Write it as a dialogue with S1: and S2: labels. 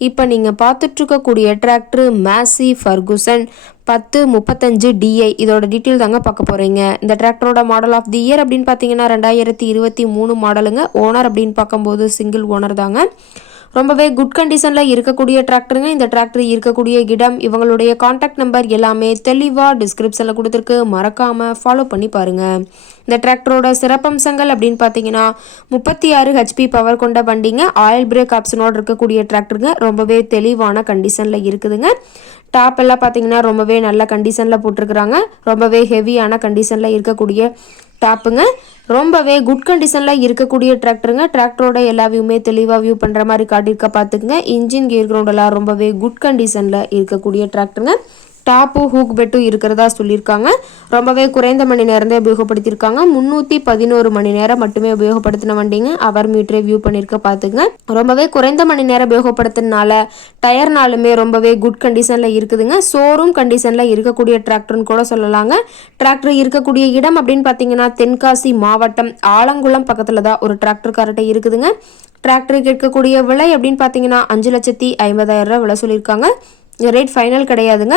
S1: இப்போ நீங்கள் பார்த்துட்ருக்கக்கூடிய tractor மேசி Ferguson பத்து முப்பத்தஞ்சு டிஐ இதோட டீட்டெயில் தாங்க பார்க்க போகிறீங்க இந்த டிராக்டரோட மாடல் ஆஃப் தி இயர் அப்படின்னு பார்த்தீங்கன்னா ரெண்டாயிரத்தி இருபத்தி மூணு மாடலுங்க ஓனர் அப்படின்னு பார்க்கும்போது சிங்கிள் ஓனர் தாங்க. ரொம்பவே குட் கண்டிஷனில் இருக்கக்கூடிய டிராக்டருங்க இந்த டிராக்டர் இருக்கக்கூடிய இடம் இவங்களுடைய காண்டாக்ட் நம்பர் எல்லாமே தெளிவாக டிஸ்கிரிப்ஷனில் கொடுத்துருக்கு. மறக்காமல் ஃபாலோ பண்ணி பாருங்கள் இந்த டிராக்டரோட சிறப்பம்சங்கள் அப்படின்னு பார்த்தீங்கன்னா முப்பத்தி ஆறு ஹெச்பி பவர் கொண்ட வண்டிங்க. ஆயில் பிரேக் ஆப்ஷனோடு இருக்கக்கூடிய டிராக்டருங்க ரொம்பவே தெளிவான கண்டிஷனில் இருக்குதுங்க. டாப் எல்லாம் பார்த்தீங்கன்னா ரொம்பவே நல்ல கண்டிஷனில் போட்டிருக்கிறாங்க. ரொம்பவே ஹெவியான கண்டிஷனில் இருக்கக்கூடிய டாப்புங்க ரொம்பவே குட் கண்டிஷனில் இருக்கக்கூடிய டிராக்டருங்க டிராக்டரோட எல்லா வியூமே தெளிவாக வியூ பண்ணுற மாதிரி காட்டியிருக்க பார்த்துக்குங்க. இன்ஜின் கியர் கிரவுண்டெல்லாம் ரொம்பவே குட் கண்டிஷனில் இருக்கக்கூடிய டிராக்டருங்க டாப்பு ஹூக் பெட்டும் இருக்கிறதா சொல்லியிருக்காங்க. ரொம்பவே குறைந்த மணி நேரம் தான் உபயோகப்படுத்தியிருக்காங்க. முந்நூற்றி பதினோரு மணி நேரம் மட்டுமே உபயோகப்படுத்தின வண்டிங்க. அவர் மீட்டரை வியூ பண்ணியிருக்க பார்த்துங்க ரொம்பவே குறைந்த மணி நேரம் உபயோகப்படுத்தினால டயர்னாலுமே ரொம்பவே குட் கண்டிஷனில் இருக்குதுங்க. ஷோரூம் கண்டிஷனில் இருக்கக்கூடிய டிராக்டர்னு கூட சொல்லலாங்க. டிராக்டர் இருக்கக்கூடிய இடம் அப்படின்னு பார்த்தீங்கன்னா தென்காசி மாவட்டம் ஆலங்குளம் பக்கத்தில் தான் ஒரு டிராக்டர் இருக்குதுங்க. டிராக்டருக்கு இருக்கக்கூடிய விலை அப்படின்னு பார்த்தீங்கன்னா அஞ்சு லட்சத்தி ஐம்பதாயிரம் ரூபா விலை சொல்லியிருக்காங்க. ரேட் ஃபைனல் கிடையாதுங்க.